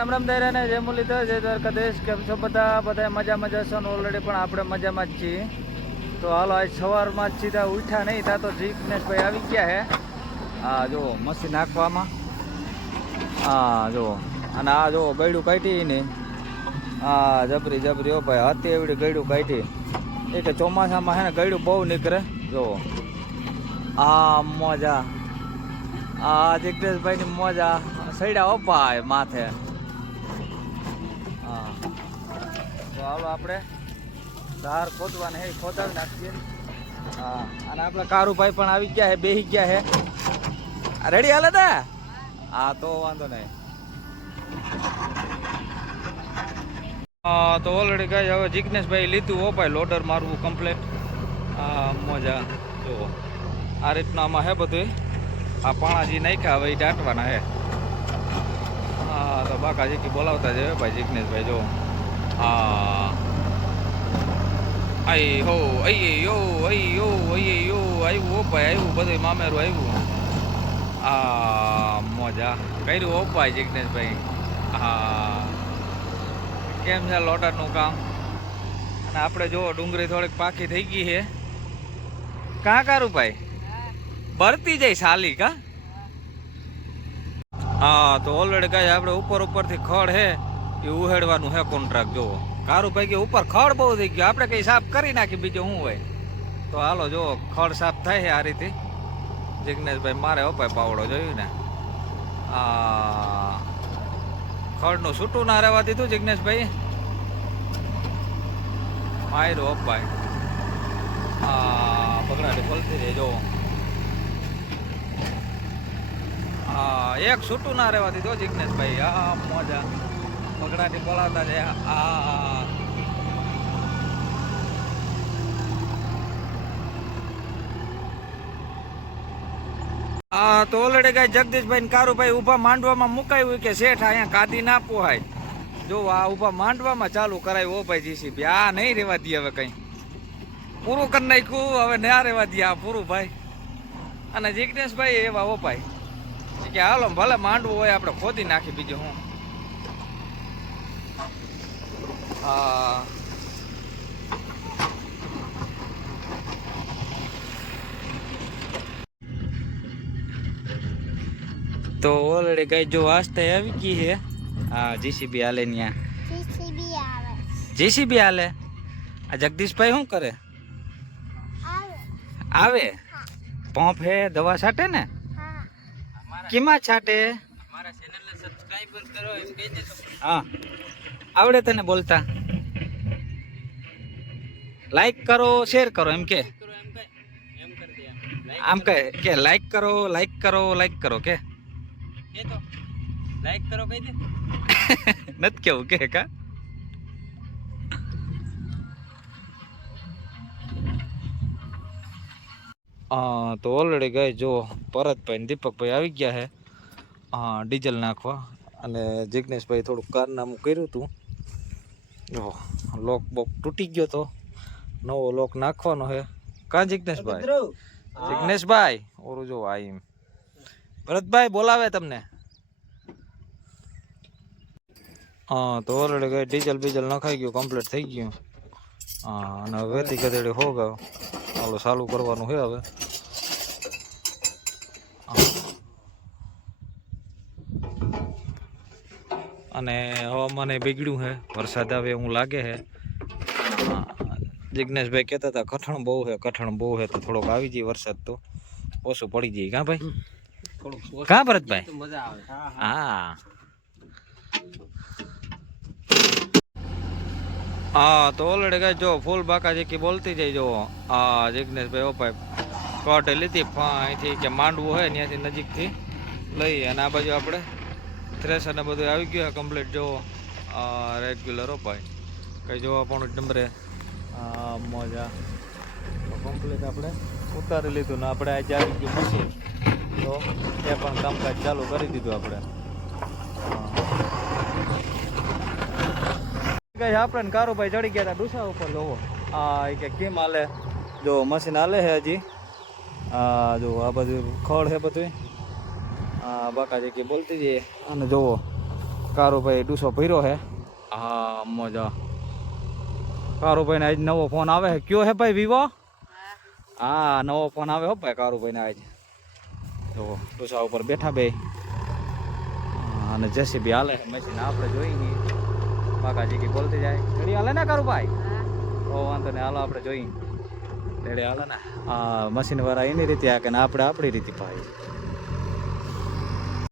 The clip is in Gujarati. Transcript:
રામ રામ દાયરા ને જય મુરલીધર જય દ્વારકાધીશ. કેમ છો બધા મજા છો ને? ઓલરેડી પણ આપણે મજામાં જ છીએ. તો હાલો આજ સવારમાં જ સીધા ઉઠ્યા નહીં તા તો જિગ્નેશભાઈ આવી ગયા હે. હા જો મશીન નાખવામાં. હા જો અને આ જો ગયડું કાઢી ને. હા જબરી હો ભાઈ, હતી એવડી ગયડું કાઢી. એ કે ચોમાસામાં છે ને ગયડું બહુ નીકળે. જો આ મોજા, આ જિગ્નેશભાઈ ની મોજા સૈડા ઓપાય માથે. હા તો હાલો આપણે ધાર ખોદવાને હે ખોદાવી નાખીએ. હા અને આપણે કારુભાઈ પણ આવી ગયા હે, બેસી ગયા હે. રેડી હાલે તા? હા તો વાંધો નહીં. તો ઓલરેડી ગઈ હવે જિગ્નેશભાઈ લીધું હો ભાઈ લોડર મારવું કમ્પ્લીટ. હા મજા જુઓ આ રીતના આમાં હે બધું. આ પાણાજી નાખ્યા હવે એ દાટવાના હે. હા તો બાકાજી બોલાવતા છે ભાઈ જિગ્નેશભાઈ જો. હા આઈ હો આવ્યું હો ભાઈ આવ્યું, બધું મામેરું આવ્યું. આ મોજા કર્યું હો ભાઈ જિગ્નેશભાઈ. હા કેમ છે લોટરનું કામ? અને આપણે જો ડુંગળી થોડીક પાકી થઈ ગઈ છે. કાં કારું ભાઈ બરતી જાય સાલી કા? હા તો ઓલરેડી કાંઈ આપણે ઉપરથી ખડ હે એ ઉહેડવાનું હે કોન્ટ્રાક્ટ. જોવો કારુભાઈ કે ઉપર ખડ બહુ થઈ ગયો, આપણે કઈ સાફ કરી નાખી બીજું શું હોય. તો હાલો જો ખડ સાફ થાય છે આ રીતે. જિગ્નેશભાઈ મારે અપાય પાવડો જોયું ને. આ ખડનું છૂટું ના રહેવા દીધું જિગ્નેશભાઈ. માયરો અપાય. હા પગડાટી ખોલતી જાય જો. હા એક છૂટું ના રહેવા દીધો જિગ્નેશભાઈ. હા મોજા પગડાટી બોલાવતા છે. હા તો ઓલરેડી કઈ જગદીશભાઈ ને કારુભાઈ ઉભા માંડવામાં મુકાયું કે શેઠ અહીંયા કાદી ના પોહાય. જો આ ઉભા માંડવામાં ચાલુ કરાયું હો ભાઈ જીસીબી. આ નહીં રેવા દે હવે કઈ પૂરું કરી નાખ્યું, હવે ના રેવા દે આ પૂરું ભાઈ. અને જિગ્નેશભાઈ એવા હો ભાઈ કે હાલો ભલે માંડવું હોય આપણે ખોદી નાખી બીજું હું. હા તો ઓલરેડી કઈ જો વાસ્તા આવી ગઈ છે. હા જીસીબી હાલે ન્યા. જીસીબી હાલે. આ જગદીશભાઈ શું કરે? આવે પંપ હે દવા છાટે ને? કેમાં છાટે? મારા ચેનલને સબસ્ક્રાઇબર કરો એમ કહી દે તો. હા આવડે તને બોલતા? લાઈક કરો શેર કરો એમ કે. આમ કે લાઈક કરો કે તો લાઈક કરો કહી દે. નથી કેવું કે કા? હા તો ઓલરેડી ગઈ જો ભરતભાઈ દીપકભાઈ આવી ગયા છે. હા ડીઝલ નાખવા. અને જિગ્નેશભાઈ થોડુંક કારનામું કર્યું હતું. જો લોક બોક તૂટી ગયો તો નવો લોક નાખવાનો છે. કા જિગ્નેશભાઈ ઓરું જો આઈમ ભરતભાઈ બોલાવે તમને. હા તો ઓલરેડી ગઈ ડીઝલ બીજલ નખાઈ ગયું, કમ્પ્લીટ થઈ ગયું. હા અને વેતી ગધેડી હો ગયો. હાલો ચાલુ કરવાનું છે હવે. અને હવામાન બગડ્યું છે, વરસાદ આવે એવું લાગે છે. જિગ્નેશભાઈ કહેતા હતા કઠણ બહુ છે તો થોડોક આવી જાય વરસાદ તો ઓછું પડી જાય. કાં ભાઈ? કાં ભરતભાઈ? મજા આવે. હા હા તો ઓલરેડી કઈ જો ફૂલ બાકાજી બોલતી જાય જો. હા જિગ્નેશભાઈ ઓ ભાઈ કટ લીધી અહીંથી કે માંડવું હોય ત્યાંથી નજીકથી લઈ. અને આ બાજુ આપણે થ્રેસર ને બધું આવી ગયું કમ્પ્લીટ જો. રેગ્યુલર હો ભાઈ કઈ જોવા પણ નંબરે. મજા તો કમ્પ્લીટ આપણે ઉતારી લીધું ને આપણે આજે આવી ગયું મશીન તો એ પણ કામકાજ ચાલુ કરી દીધું આપણે. આપણે ને કારુભાઈ ચડી ગયા હતા ડુસા ઉપર જોવો. હા એ કે કેમ હાલે જો મશીન હાલે છે હજી. હા જો આ બધું ખડ છે બધું. હા બાકાજી બોલતી જઈએ. અને જોવો કારુભાઈ ડૂસો ભર્યો હે. હા મજા. કારુભાઈને આજ નવો ફોન આવે છે. કયો હે ભાઈ વિવો? હા નવો ફોન આવે હો ભાઈ કારુભાઈને આજ. તો ડૂસા ઉપર બેઠા બે અને જેસીબી હાલે મશીન આપણે જોઈ નહીં. બાકાજી કી બોલતી જાય ઘડી હાલે ને કારુભાઈ? ઓ વાંધો ને હાલો આપણે જોઈ તેડે હાલે ને. આ મશીન વાળા એની રીતે આ કે આપણે આપણી રીતે ભાઈ.